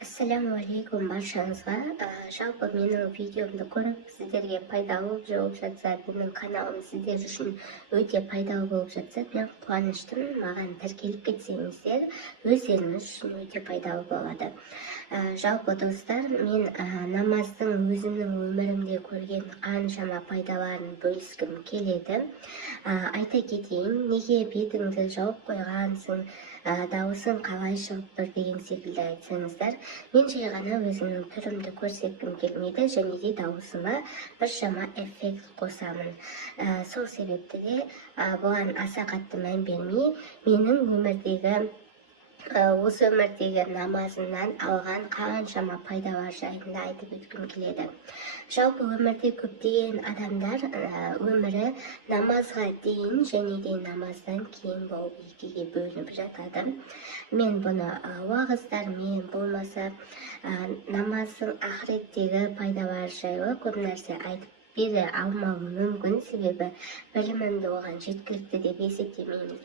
Ассаламу алейкум баршаңызға. Жалпы менің видеомды көріп, сіздерге пайдалы болып жатса, менің каналым сіздер үшін өте пайдалы болып жатса, мен қуаныштымын. Маған тіркеліп кетсеңіздер, өздеріңіз үшін өте пайдалы болады. Жалпы достар, мен намаздың өзімнің өмірімде көрген қаншама пайдаларын бөліскім келеді. Айта кетейін, неге бетіңді жауып қойғансың, дауысың қалай шығып тұр деген секілді айтсаңыздар, мен жай ғана өзімнің түрімді көрсеткім келмейді, және де дауысыма біршама эффект қосамын. Сол себепті де бұған аса қатты мән бермей, менің осы өмірдегі намазымнан алған қаншама пайдалар жайында айтып өткім келеді. Жалпы өмірде көптеген адамдар өмірі намазға дейін және де намаздан кейін болып екіге бөлініп жатады. Мен бұны уағыздармен болмаса намаздың ақыреттегі пайдалары жайлы көп нәрсе айтып бере алмауым мүмкін, себебі білімімді оған жеткілікті деп есептемеймін.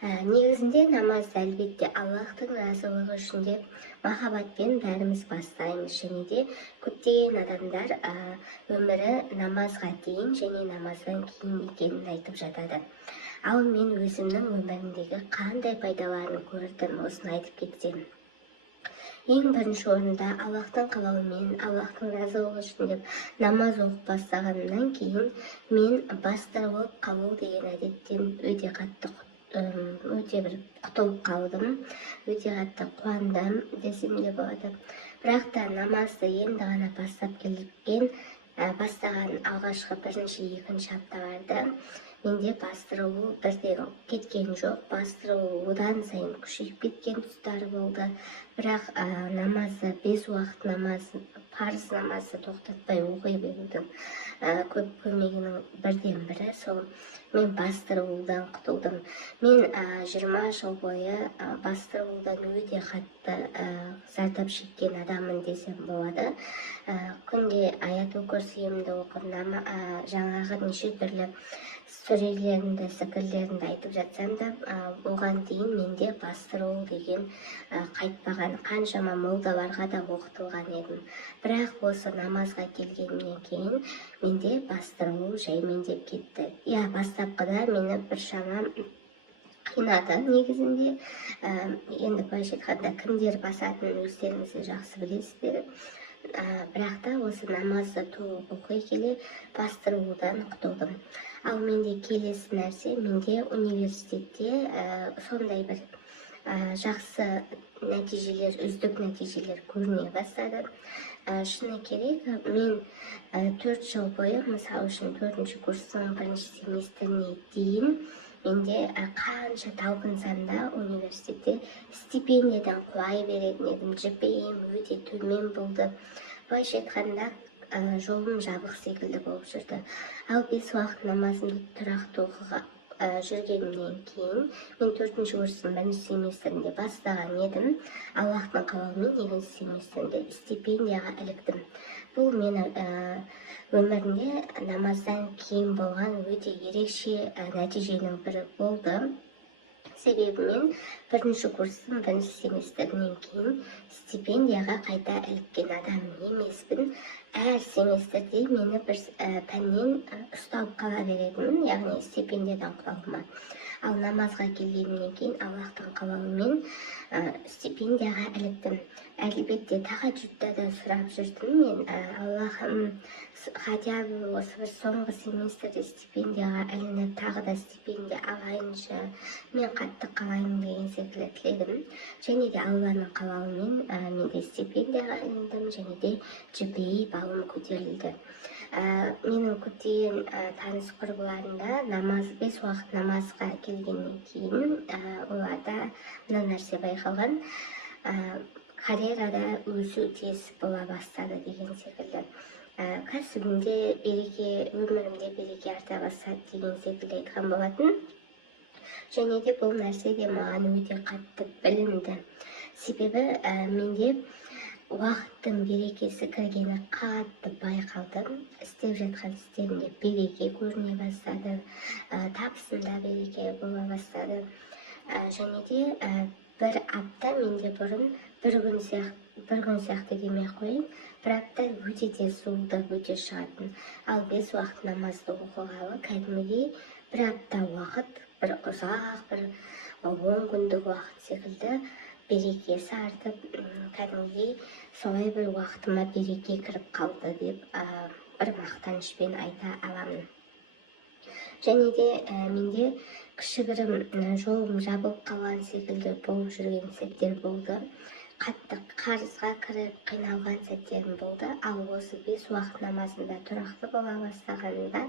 Негізінде намазды әлбетте Аллахтың разылығы үшін деп махаббатпен бәріміз бастаймыз, және де көптеген адамдар өмірі намазға дейін және намаздан кейін екенін айтып жатады. Ал мен өзімнің өмірімдегі қандай пайдаларын көрдім, осыны айтып кетсем. Ең бірінші орында Аллахтың қалауымен, Аллахтың разылығы үшін деп намаз оқып бастағаннан кейін мен бастырылып қалу деген әдеттен өте бір құтылып қалдым, өте қатты қуандым десем де болады. Бірақ та намазды енді ғана бастаған алғашқы бірінші, екінші апталарда менде бастырылу бірден кеткен жоқ, бастырылу одан сайын күшейіп кеткен тұстары болды. Бірақ намазды, 5 уақыт намазы, парыз намазды тоқтатпай оқи берудің көп көмегінің бірден бірі сол мен бастырылудан құтылдым. Мен 20 жыл бойы бастырылудан өте қатты зардап шеккен адаммын десем болады. Күнде аятул курсиімді оқып, жаңағы неше түрлі сүрелерімді, зікірлерімді айтып жатсам да, оған дейін менде бастырылу деген қайтпаған, қаншама молдаларға да оқытылған едім. Бірақ осы намазға келгеннен кейін менде бастырылу жаймендеп кетті. Бастапқыда мені біршама қинады негізінде. Енді былайша айтқанда, кімдер басатынын өздеріңіз де жақсы білесіздер. Бірақ та осы намазды толық оқи келе бастырылудан құтылдым. Ал менде келесі нәрсе, менде университетте сондай бір жақсы нәтижелер, үздік нәтижелер көріне бастады. Шыны керек, мен 4 жыл бойы, мысалы үшін 4-ші курстың 1-ші семестріне дейін менде қанша талпынсам да университетте стипендиядан құлай беретін едім. GPA-м өте төмен болды. Былайша айтқанда, жолым жабық секілді болып жүрді. Ал 5 уақыт намазымды тұрақты оқуға жүргенімнен кейін мен 4-ші курстың 1-ші семестрінде бастаған едім. Аллахтың қалауымен 2-ші семестрінде стипендияға іліктім. Бұл менің өмірімде намаздан кейін болған өте ерекше нәтиженің бірі болды. Себебі мен 1-ші курстың 1-ші семестрінен кейін стипендияға қайта іліккен адам емеспін. Әр семестрде мені бір пәннен ұсталып қала беретінмін, яғни стипендиядан құлауыма. Ал намазға келгеннен кейін Аллахтың қалауымен стипендияға іліктім. Әлбетте тахаджудта да сұрап жүрдім мен, Аллахым, хотя бы осы бір соңғы семестрде стипендияға ілініп, тағы да стипендия алайыншы, мен қатты қалаймын деген секілді тіледім. Және де Алланың қалауымен менде стипендияға іліндім, және де GPA балым көтерілді. Менің көптеген таныс құрбыларында 5 уақыт намазға келгеннен кейін оларда мына нәрсе байқалған, карьерада өсу тез бола бастады деген секілді. Кәсібімде береке, өмірімде береке арта бастады деген секілді айтқан болатын. Және де бұл нәрсе де маған өте қатты білінді. Себебі менде уақыттың берекесі кіргені қатты байқалды. Істеп жатқан істерімде береке көріне бастады, табысымда береке бола бастады. Және де бір апта менде бұрын бір күн сияқты демей ақ қояйын, бір апта өте тез суылдап өте шығатын. Ал 5 уақыт намазды оқығалы кәдімгідей бір апта уақыт, бір ұзақ, бір 10 күндік уақыт секілді берекесі артып, кәдімгідей солай бір уақытыма береке кіріп қалды деп бір мақтанышпен айта аламын. Және де менде кішігірім жолым жабылып қалған секілді болып жүрген сәттер болды. Қатты қарызға кіріп қиналған сәттерім болды. Ал осы 5 уақыт намазында тұрақты бола бастағанында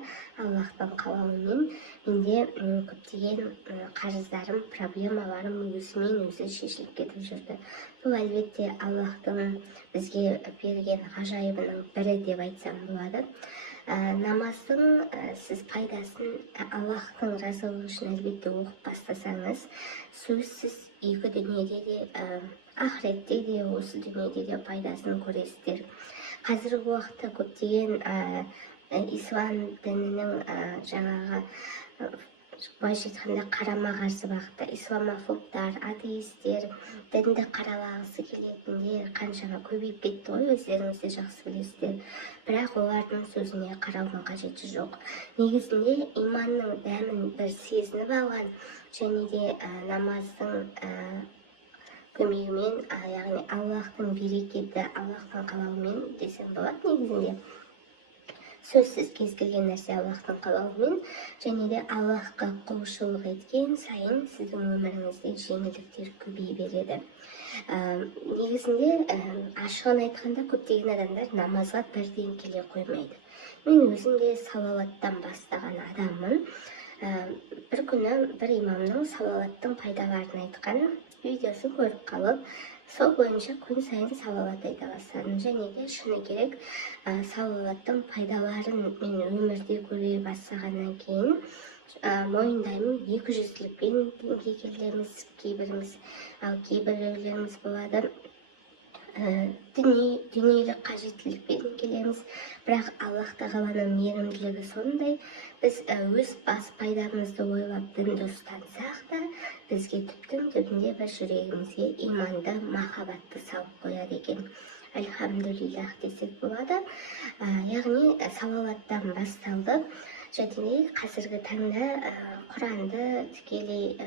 Аллахтың қалауымен менде көптеген қарыздарым, проблемаларым өзімен өзі шешіліп кетіп жүрді. Бұл әлбетте Аллахтың бізге берген ғажайыбының бірі деп айтсам болады. Намаздың сіз пайдасын Аллахтың разылығы үшін әлбетте оқып бастасаңыз, сөзсіз екі дүниеде де, ақыретте де, осы дүниеде де пайдасын көресіздер. Қазіргі уақытта көптеген ислам дінінің жаңағы былайша айтқанда қарама-қарсы бағытта исламофобтар, атеистер, дінді қаралағысы келетіндер қаншама көбейіп кетті ғой, өздеріңіз де жақсы білесіздер. Бірақ олардың сөзіне қараудың қажеті жоқ. Негізінде иманның дәмін бір сезініп алған, және де намаздың көмегімен, яғни Аллахтың берекеті, Аллахтың қалауымен десем болады негізінде. Сөзсіз кез келген нәрсе Аллахтың қалауымен, және де Аллахқа құлшылық еткен сайын сіздің өміріңізде жеңілдіктер көбей береді. Негізінде ашығын айтқанда көптеген адамдар намазға бірден келе қоймайды. Мен өзім де салауаттан бастаған адаммын. Бір күні бір имамның салауаттың пайдаларын айтқан видеосын көріп қалып, сол бойынша күн сайын салауат айта бастадым. Және де шыны керек, салауаттың пайдаларын мен өмірде көре бастағаннан кейін мойындаймын, 200-лікпен дінге келеміз кейбіріміз, ал кейбіреулеріміз болады дүниелік қажеттілікпен келеміз. Бірақ Аллах тағаланың мейірімділігі сондай, біз өз бас пайдамызды ойлап дінді ұстансақ та, бізге түптің-түбінде бір жүрегімізге иманды, махаббатты салып қояды екен. Альхамдулиллах десек болады. Яғни салауаттан басталды. Және қазіргі таңда Құранды тікелей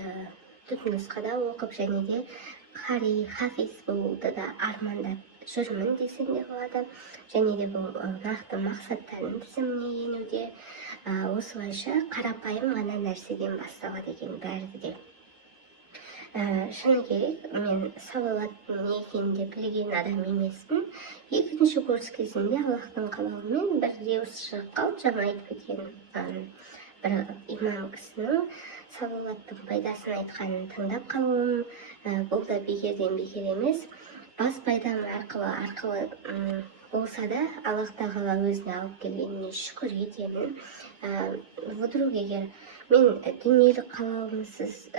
түпнұсқада оқып, және де қари, хафиз болуды да армандап жүрмін десем де болады. Және де бұл нақты мақсаттардың тізіміне енуде. Осылайша қарапайым ғана нәрседен басталады екен бәрі де. Шыны керек, мен салауаттың не екенін де білген адам емеспін. Екінші курс кезінде Аллахтың қалауымен бір реус шығып қалды, жаңа айтып кеткен бір имам кісінің салауаттың пайдасын айтқанын тыңдап қалуым. Бұл да бекерден бекер емес. Бас пайдам арқылы болса да, Аллах тағала өзіне алып келгеніне шүкір етемін. Вдруг егер мен дүниелік қалауымсыз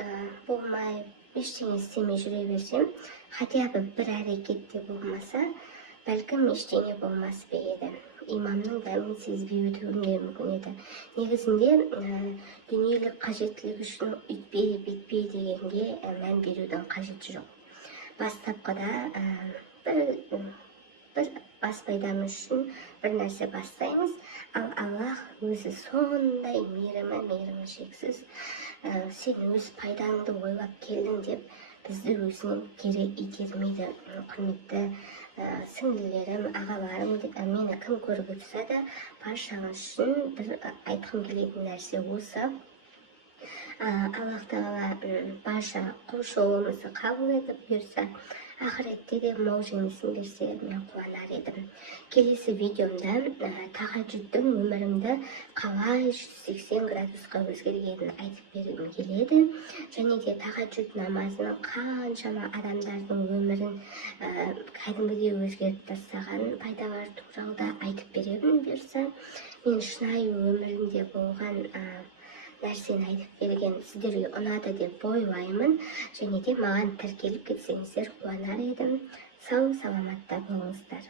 болмай, ештеңе істемей жүре берсем, хотя бы бір әрекетте болмаса, бәлкім ештеңе болмас па еді. Имамның дәмін сезбей өтуім де мүмкін еді. Негізінде дүниелік қажеттілік үшін үйтпей дегенге мән берудің қажеті жоқ. Бастапқыда бір бас пайдамыз үшін бір нәрсе бастаймыз, ал Аллах өзі сондай мейірімі шексіз. Сен өз пайдаңды ойлап келдің деп бізді өзінен кері итермейді. Құрметті сіңлілерім, ағаларым, мені кім көріп отырса да, баршаңыз үшін бір айтқым келетін нәрсе осы. Аллах тағала барша құлшылығымызды қабыл етіп бұйырса, ақыретте де мол жемісін берсе, мен қуанар едім. Келесі видеомда тахаджудтың өмірімді қалай 180 градусқа өзгергенін айтып бергім келеді. Және де тахаджуд намазының қаншама адамдардың өмірін кәдімгідей өзгертіп тастаған пайдалары туралы да айтып беремін бұйырса. Мен шынайы өмірінде болған нәрсені айтып берген сіздерге ұнады деп ойлаймын. Және де маған тіркеліп кетсеңіздер қуанар едім. Сау саламатта болыңыздар.